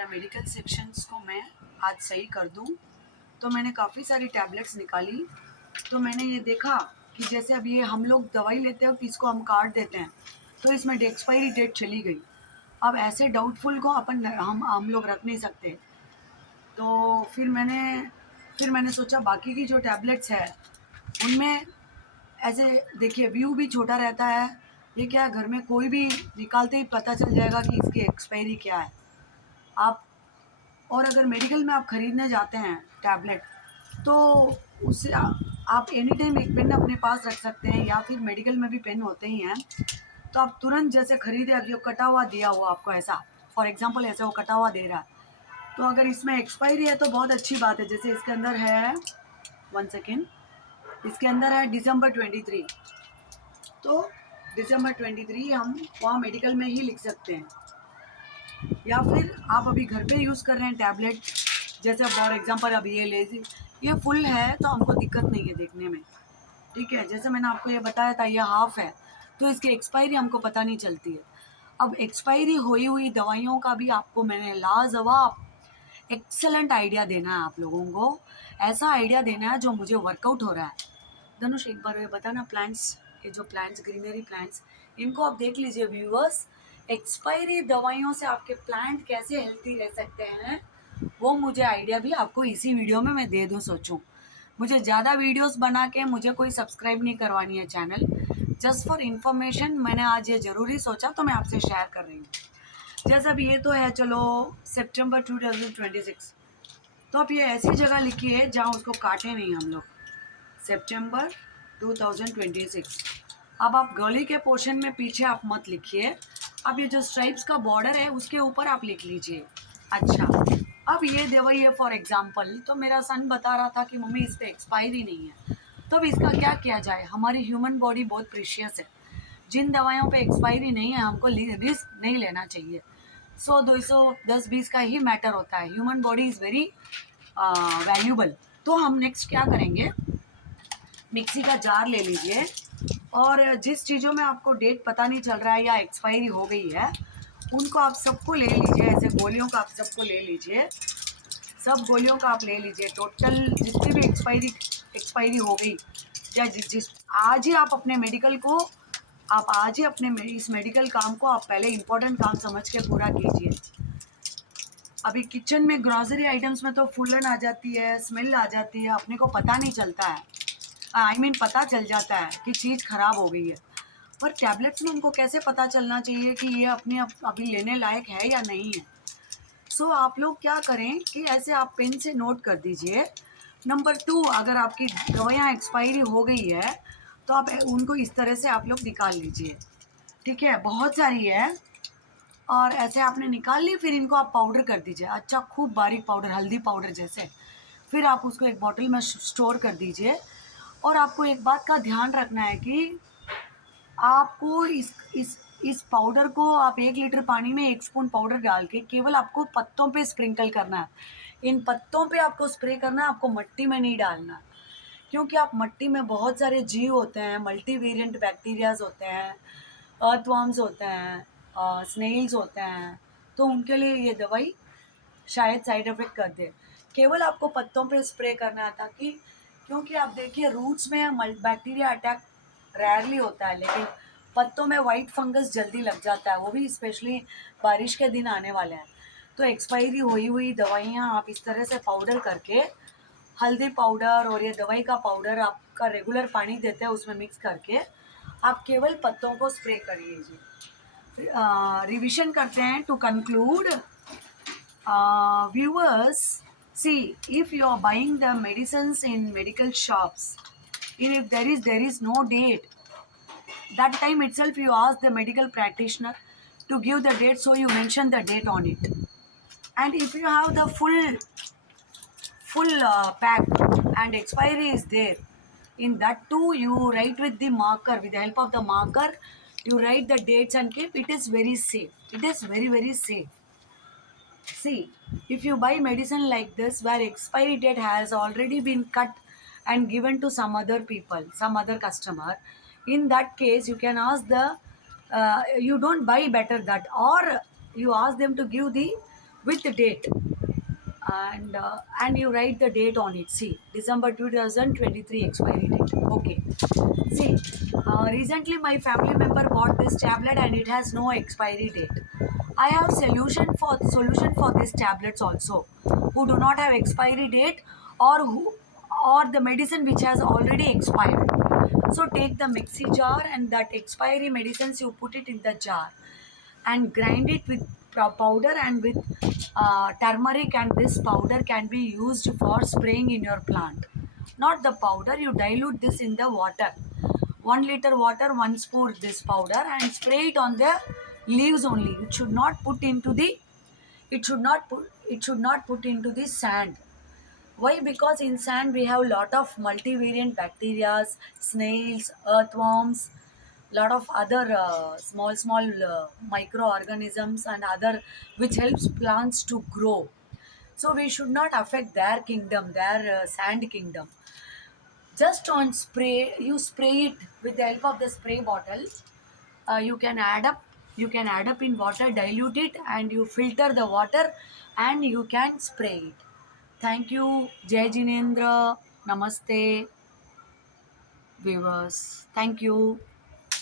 मेरा medical sections को मैं आज सही कर दूं, तो मैंने काफ़ी सारी टैबलेट्स निकाली। तो मैंने ये देखा कि जैसे अब ये हम लोग दवाई लेते हैं तो इसको हम काट देते हैं, तो इसमें एक्सपायरी डेट चली गई। अब ऐसे डाउटफुल को हम लोग रख नहीं सकते। तो फिर मैंने सोचा बाकी की जो टैबलेट्स है उनमें ऐसे देखिए व्यू भी छोटा रहता है। ये क्या है, घर में कोई भी निकालते ही पता चल जाएगा कि इसकी एक्सपायरी क्या है। आप और अगर मेडिकल में आप ख़रीदने जाते हैं टैबलेट, तो उससे आप एनी टाइम एक पेन अपने पास रख सकते हैं, या फिर मेडिकल में भी पेन होते ही हैं। तो आप तुरंत जैसे खरीदे, अब जो कटा हुआ दिया हुआ आपको ऐसा, फॉर एग्जांपल ऐसे वो कटा हुआ दे रहा है, तो अगर इसमें एक्सपायरी है तो बहुत अच्छी बात है। जैसे इसके अंदर है, 1 सेकेंड, इसके अंदर है दिसंबर 23, तो दिसंबर 23 हम वहाँ मेडिकल में ही लिख सकते हैं। या फिर आप अभी घर पे यूज़ कर रहे हैं टैबलेट, जैसे फॉर एग्जांपल अभी ये लेजी, ये फुल है तो हमको दिक्कत नहीं है देखने में, ठीक है। जैसे मैंने आपको ये बताया था ये हाफ है, तो इसकी एक्सपायरी हमको पता नहीं चलती है। अब एक्सपायरी हुई हुई दवाइयों का भी आपको मैंने लाजवाब एक्सेलेंट आइडिया देना है आप लोगों को। ऐसा आइडिया देना है जो मुझे वर्कआउट हो रहा है। धनुष एक बार ये बताना, प्लांट्स, ये जो प्लांट्स, ग्रीनरी प्लांट्स, इनको आप देख लीजिए व्यूअर्स। एक्सपायरी दवाइयों से आपके प्लांट कैसे हेल्थी रह सकते हैं, वो मुझे आइडिया भी आपको इसी वीडियो में मैं दे दूँ सोचूं। मुझे ज़्यादा वीडियोस बना के मुझे कोई सब्सक्राइब नहीं करवानी है चैनल, जस्ट फॉर इन्फॉर्मेशन मैंने आज ये ज़रूरी सोचा तो मैं आपसे शेयर कर रही हूँ। जैसे अब ये तो है, चलो सितंबर 2026, तो आप ये ऐसी जगह लिखिए जहाँ उसको काटे नहीं हम लोग, सितंबर 2026। अब आप गली के पोर्शन में पीछे आप मत लिखिए, अब ये जो स्ट्राइप्स का बॉर्डर है उसके ऊपर आप लिख लीजिए। अच्छा, अब ये दवाई है फॉर एग्जांपल, तो मेरा सन बता रहा था कि मम्मी इस पर एक्सपायरी नहीं है, तो अब इसका क्या किया जाए। हमारी ह्यूमन बॉडी बहुत प्रीशियस है, जिन दवाइयों पे एक्सपायरी नहीं है हमको रिस्क नहीं लेना चाहिए। 100 200 10 20 का ही मैटर होता है, human body is very valuable. तो हम नेक्स्ट क्या करेंगे, मिक्सी का जार ले लीजिए, और जिस चीज़ों में आपको डेट पता नहीं चल रहा है या एक्सपायरी हो गई है, उनको आप सबको ले लीजिए। ऐसे गोलियों का आप सबको ले लीजिए, सब गोलियों का आप ले लीजिए। टोटल जितनी भी एक्सपायरी हो गई, या जिस आज ही आप अपने मेडिकल को, आप आज ही अपने इस मेडिकल काम को आप पहले इम्पोर्टेंट काम समझ के पूरा कीजिए। अभी किचन में ग्रॉसरी आइटम्स में तो फूलन आ जाती है, स्मेल आ जाती है, अपने को पता नहीं चलता है। पता चल जाता है कि चीज़ ख़राब हो गई है, पर टैबलेट्स में उनको कैसे पता चलना चाहिए कि ये अपने अभी लेने लायक है या नहीं है। सो आप लोग क्या करें कि ऐसे आप पेन से नोट कर दीजिए। नंबर 2, अगर आपकी दवाइयाँ एक्सपायरी हो गई है तो आप उनको इस तरह से आप लोग निकाल लीजिए, ठीक है। बहुत सारी है, और ऐसे आपने निकाल ली, फिर इनको आप पाउडर कर दीजिए, अच्छा खूब बारीक पाउडर, हल्दी पाउडर जैसे। फिर आप उसको एक बॉटल में स्टोर कर दीजिए। और आपको एक बात का ध्यान रखना है कि आपको इस पाउडर को आप 1 लीटर पानी में 1 स्पून पाउडर डाल के केवल आपको पत्तों पे स्प्रिंकल करना है। इन पत्तों पे आपको स्प्रे करना है, आपको मिट्टी में नहीं डालना। क्योंकि आप मिट्टी में बहुत सारे जीव होते हैं, मल्टी वेरिएंट बैक्टीरियाज होते हैं, अर्थवर्म्स होते हैं, स्नेल्स होते हैं, तो उनके लिए ये दवाई शायद साइड इफ़ेक्ट कर दे। केवल आपको पत्तों पे स्प्रे करना है, ताकि, क्योंकि आप देखिए रूट्स में बैक्टीरिया अटैक रेयरली होता है, लेकिन पत्तों में वाइट फंगस जल्दी लग जाता है, वो भी स्पेशली बारिश के दिन आने वाले हैं। तो एक्सपायरी हुई हुई दवाइयाँ आप इस तरह से पाउडर करके, हल्दी पाउडर और ये दवाई का पाउडर आपका रेगुलर पानी देते हैं उसमें मिक्स करके आप केवल पत्तों को स्प्रे कर लीजिए। रिविजन करते हैं to conclude. Viewers, see, if you are buying the medicines in medical shops, if there is no date, that time itself you ask the medical practitioner to give the date, so you mention the date on it. And if you have the full pack and expiry is there, in that too you write with the marker, with the help of the marker, you write the dates and keep. It is very safe. It is very, very safe. See, if you buy medicine like this where expiry date has already been cut and given to some other people, some other customer, in that case you can ask you don't buy better that, or you ask them to give the with the date, and you write the date on it. See, December 2023 expiry date. Okay. See, recently my family member bought this tablet and it has no expiry date. I have solution for these tablets also, who do not have expiry date, or the medicine which has already expired. So take the mixie jar and that expiry medicines, you put it in the jar and grind it with powder and with turmeric, and this powder can be used for spraying in your plant. Not the powder, you dilute this in the water. 1 liter water, 1 spoon this powder, and spray it on the leaves only. It should not put into the sand. Why? Because in sand we have lot of multivariant bacteria, snails, earthworms, lot of other small microorganisms and other, which helps plants to grow. So we should not affect their kingdom, their sand kingdom. Just on spray, you spray it with the help of the spray bottle. You can add up. You can add up in water, dilute it, and you filter the water, and you can spray it. Thank you, Jai Jinendra. Namaste, viewers. Thank you.